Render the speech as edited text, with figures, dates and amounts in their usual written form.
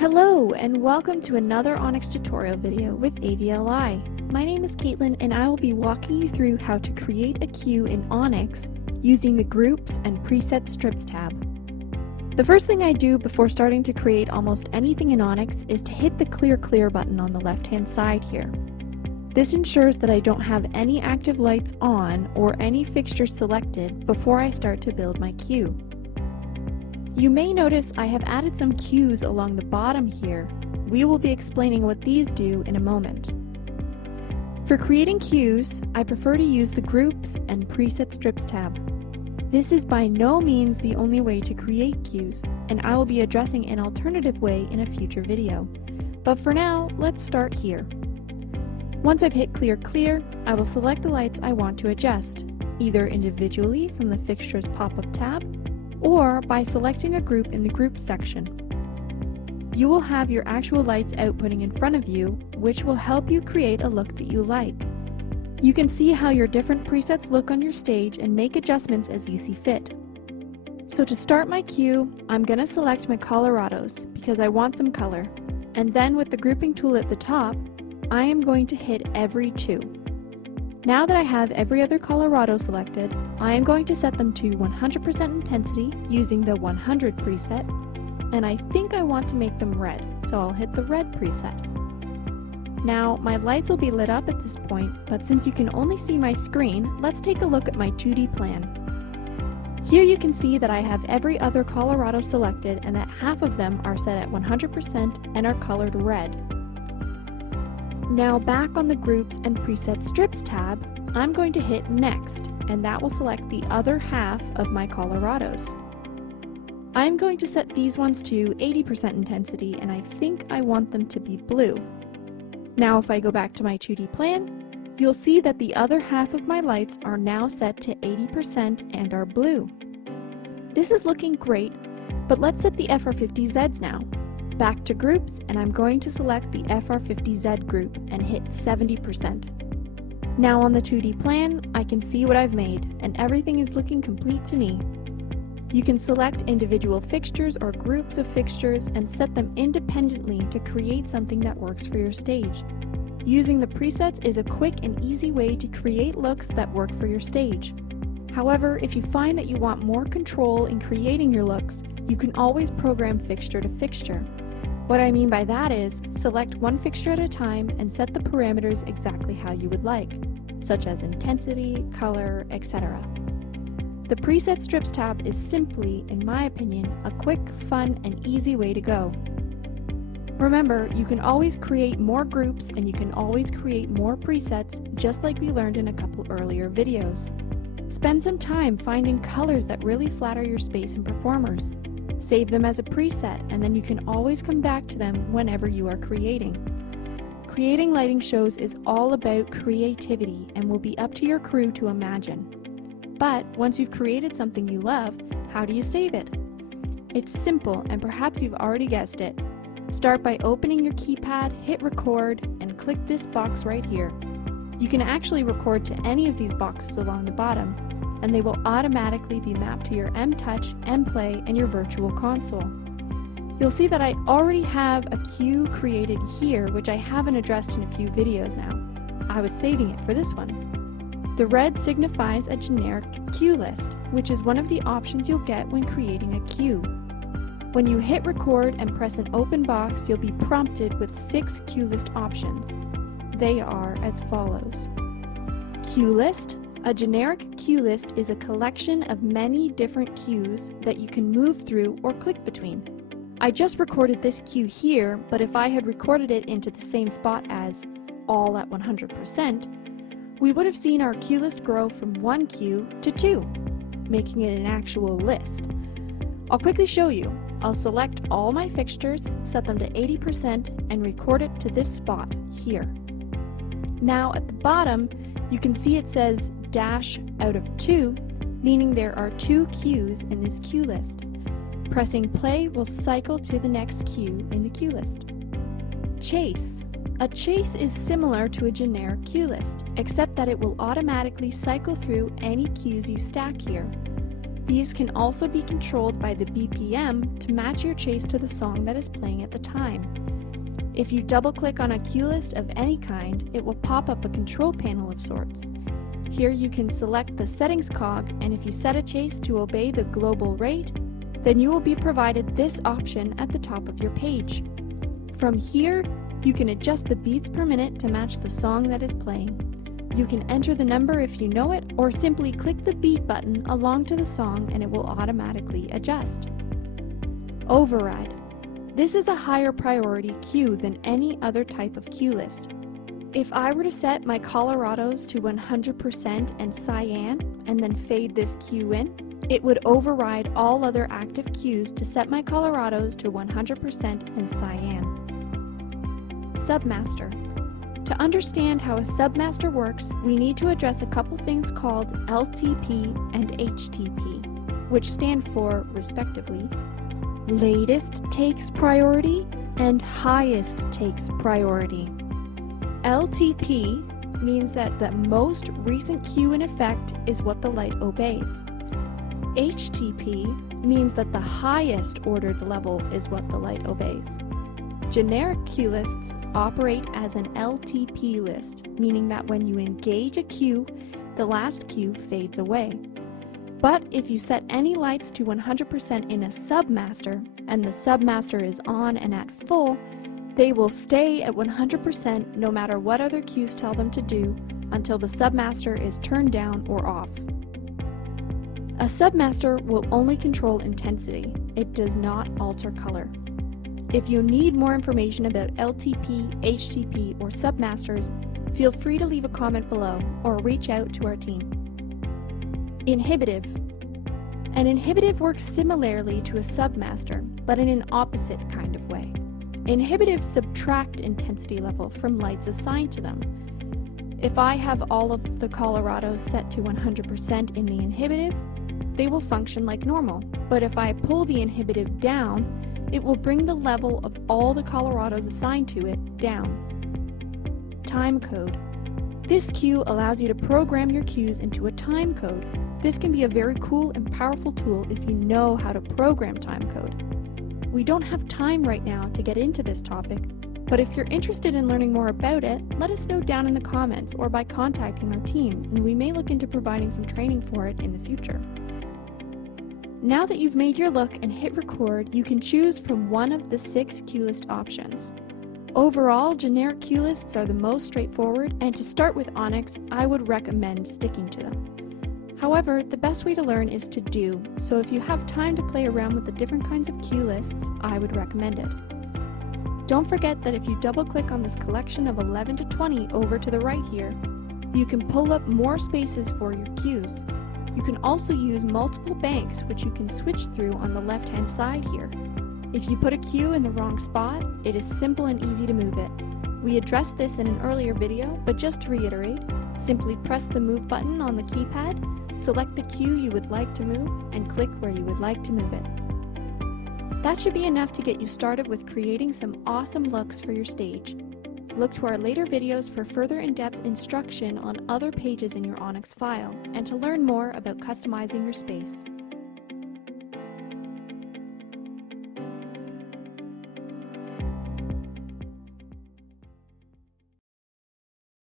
Hello and welcome to another ONYX tutorial video with AVLI. My name is Caitlin and I will be walking you through how to create a queue in ONYX using the Groups and Preset Strips tab. The first thing I do before starting to create almost anything in ONYX is to hit the Clear button on the left-hand side here. This ensures that I don't have any active lights on or any fixtures selected before I start to build my queue. You may notice I have added some cues along the bottom here. We will be explaining what these do in a moment. For creating cues, I prefer to use the Groups and Preset Strips tab. This is by no means the only way to create cues, and I will be addressing an alternative way in a future video. But for now, let's start here. Once I've hit Clear, I will select the lights I want to adjust, either individually from the Fixtures pop-up tab, or by selecting a group in the Groups section. You will have your actual lights outputting in front of you, which will help you create a look that you like. You can see how your different presets look on your stage and make adjustments as you see fit. So to start my queue, I'm going to select my Colorados because I want some color, and then with the grouping tool at the top, I am going to hit every 2. Now that I have every other Colorado selected, I am going to set them to 100% intensity using the 100 preset, and I think I want to make them red, so I'll hit the red preset. Now, my lights will be lit up at this point, but since you can only see my screen, let's take a look at my 2D plan. Here you can see that I have every other Colorado selected and that half of them are set at 100% and are colored red. Now back on the Groups and Preset Strips tab, I'm going to hit Next, and that will select the other half of my Colorados. I'm going to set these ones to 80% intensity, and I think I want them to be blue. Now if I go back to my 2D plan, you'll see that the other half of my lights are now set to 80% and are blue. This is looking great, but let's set the FR50Zs now. Back to Groups, and I'm going to select the FR50Z group and hit 70%. Now on the 2D plan, I can see what I've made, and everything is looking complete to me. You can select individual fixtures or groups of fixtures and set them independently to create something that works for your stage. Using the presets is a quick and easy way to create looks that work for your stage. However, if you find that you want more control in creating your looks, you can always program fixture to fixture. What I mean by that is, select one fixture at a time and set the parameters exactly how you would like, such as intensity, color, etc. The Preset Strips tab is simply, in my opinion, a quick, fun, and easy way to go. Remember, you can always create more groups and you can always create more presets, just like we learned in a couple earlier videos. Spend some time finding colors that really flatter your space and performers. Save them as a preset, and then you can always come back to them whenever you are creating. Creating lighting shows is all about creativity and will be up to your crew to imagine. But once you've created something you love, how do you save it? It's simple, and perhaps you've already guessed it. Start by opening your keypad, hit record, and click this box right here. You can actually record to any of these boxes along the bottom, and they will automatically be mapped to your M-Touch, M-Play, and your virtual console. You'll see that I already have a queue created here, which I haven't addressed in a few videos now. I was saving it for this one. The red signifies a generic queue list, which is one of the options you'll get when creating a queue. When you hit record and press an open box, you'll be prompted with 6 queue list options. They are as follows. Queue list. A generic queue list is a collection of many different queues that you can move through or click between. I just recorded this queue here, but if I had recorded it into the same spot as all at 100%, we would have seen our queue list grow from 1 queue to 2, making it an actual list. I'll quickly show you. I'll select all my fixtures, set them to 80%, and record it to this spot here. Now at the bottom, you can see it says -2, meaning there are 2 queues in this queue list. Pressing play will cycle to the next queue in the queue list. Chase. A chase is similar to a generic queue list, except that it will automatically cycle through any queues you stack here. These can also be controlled by the BPM to match your chase to the song that is playing at the time. If you double-click on a cue list of any kind, it will pop up a control panel of sorts. Here you can select the settings cog, and if you set a chase to obey the global rate, then you will be provided this option at the top of your page. From here, you can adjust the beats per minute to match the song that is playing. You can enter the number if you know it, or simply click the beat button along to the song and it will automatically adjust. Override. This is a higher priority cue than any other type of cue list. If I were to set my Colorados to 100% and cyan, and then fade this cue in, it would override all other active cues to set my Colorados to 100% and cyan. Submaster. To understand how a submaster works, we need to address a couple things called LTP and HTP, which stand for, respectively, latest takes priority and highest takes priority. LTP means that the most recent cue in effect is what the light obeys. HTP means that the highest ordered level is what the light obeys. Generic cue lists operate as an LTP list, meaning that when you engage a cue, the last cue fades away. But if you set any lights to 100% in a submaster, and the submaster is on and at full, they will stay at 100% no matter what other cues tell them to do until the submaster is turned down or off. A submaster will only control intensity. It does not alter color. If you need more information about LTP, HTP, or submasters, feel free to leave a comment below or reach out to our team. Inhibitive. An inhibitive works similarly to a submaster, but in an opposite kind of way. Inhibitives subtract intensity level from lights assigned to them. If I have all of the Colorados set to 100% in the inhibitive, they will function like normal, but if I pull the inhibitive down, it will bring the level of all the Colorados assigned to it down. Time code. This cue allows you to program your cues into a time code. This can be a very cool and powerful tool if you know how to program time code. We don't have time right now to get into this topic, but if you're interested in learning more about it, let us know down in the comments or by contacting our team, and we may look into providing some training for it in the future. Now that you've made your look and hit record, you can choose from one of the 6 cue list options. Overall, generic cue lists are the most straightforward, and to start with ONYX, I would recommend sticking to them. However, the best way to learn is to do, so if you have time to play around with the different kinds of cue lists, I would recommend it. Don't forget that if you double-click on this collection of 11 to 20 over to the right here, you can pull up more spaces for your cues. You can also use multiple banks, which you can switch through on the left-hand side here. If you put a cue in the wrong spot, it is simple and easy to move it. We addressed this in an earlier video, but just to reiterate, simply press the move button on the keypad, select the cue you would like to move, and click where you would like to move it. That should be enough to get you started with creating some awesome looks for your stage. Look to our later videos for further in-depth instruction on other pages in your ONYX file, and to learn more about customizing your space.